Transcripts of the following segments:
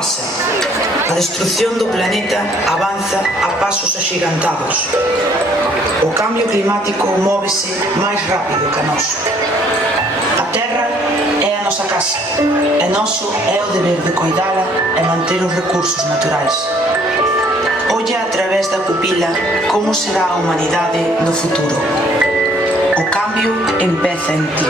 pasa? A destrucción do planeta avanza a pasos axigantados. O cambio climático móvese máis rápido que a nós. A Terra é a nosa casa, e noso é o deber de coidala e manter os recursos naturais. Olla a través da pupila como será a humanidade no futuro. O cambio empeza en ti.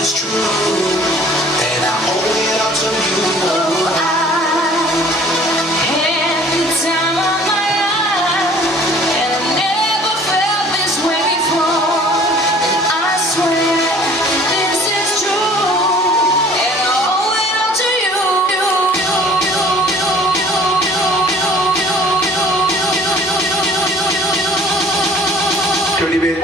It's true, and I owe it all to you. I had the time of my life, and I never felt this way before. And I swear this is true, and I owe it all to you. Dirty bit.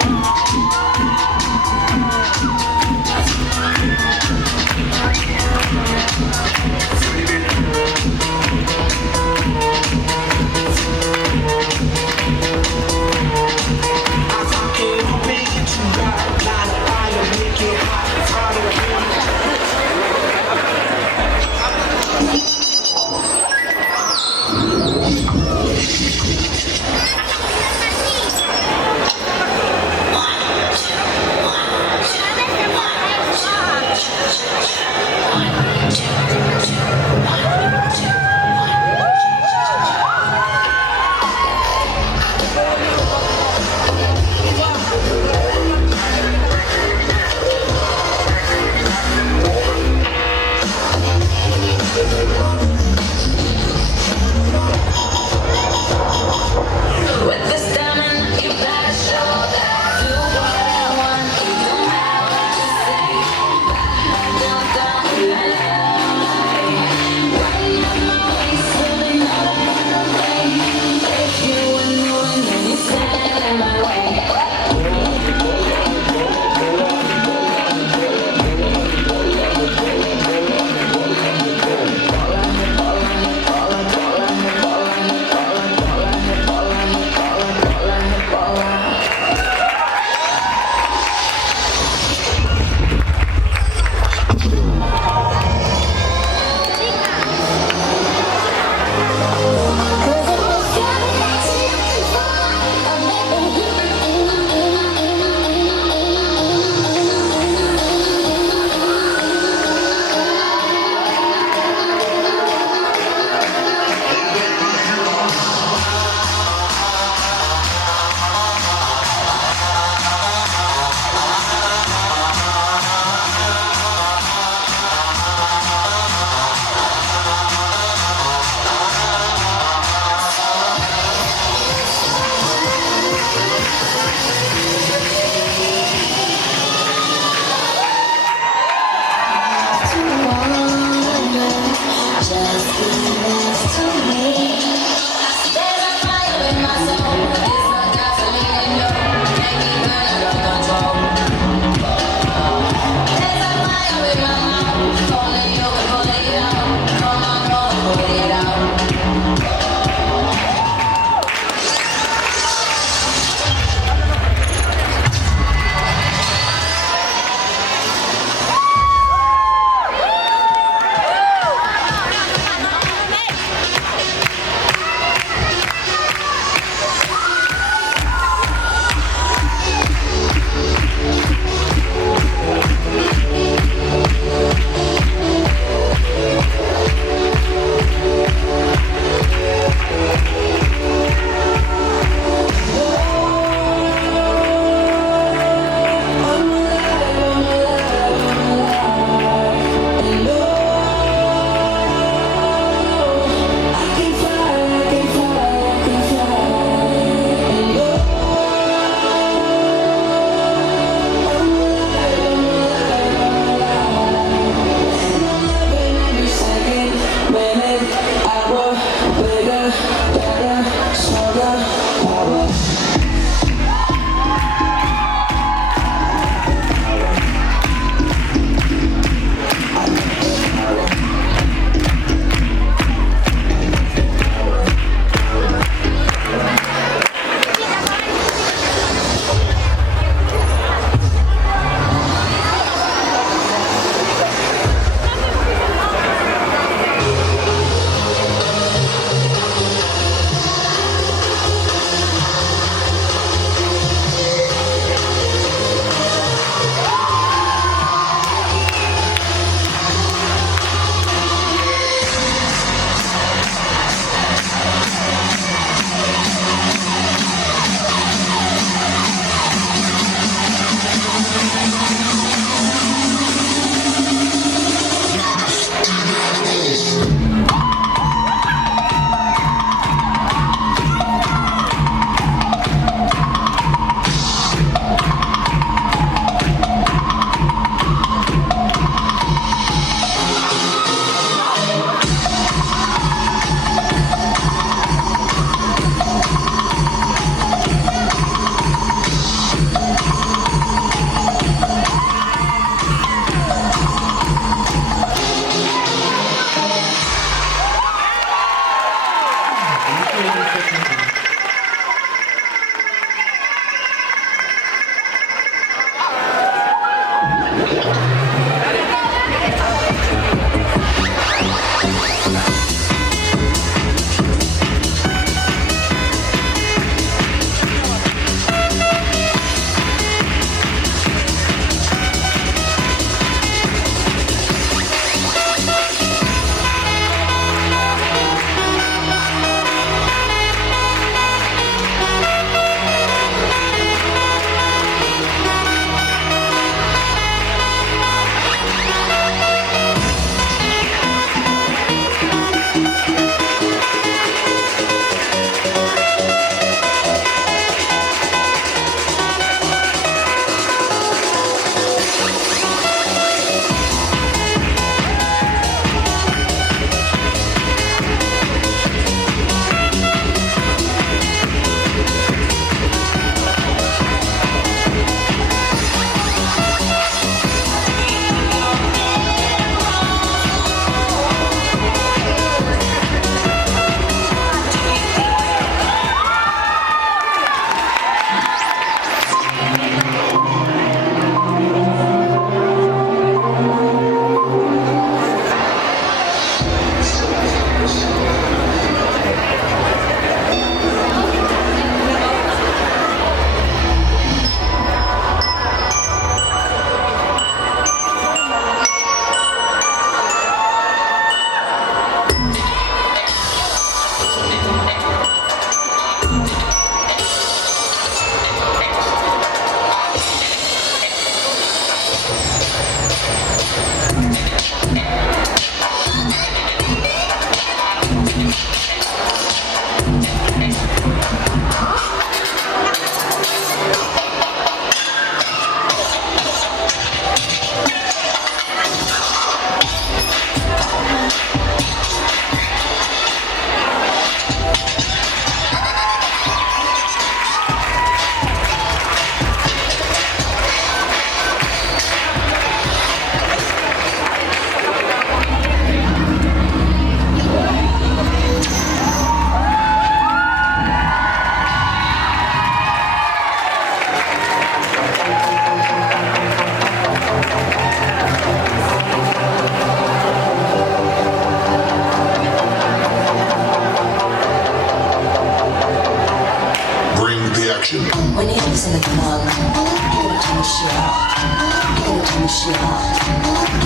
shit up.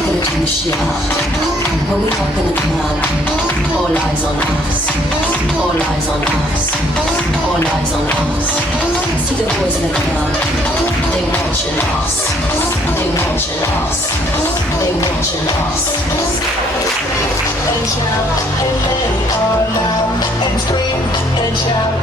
Gonna turn the shit up. When we hop in the club, all eyes on us. All eyes on us. All eyes on us. See the boys in the club. They watching us. They watching us. They watching us. And shout and let it all out and scream and shout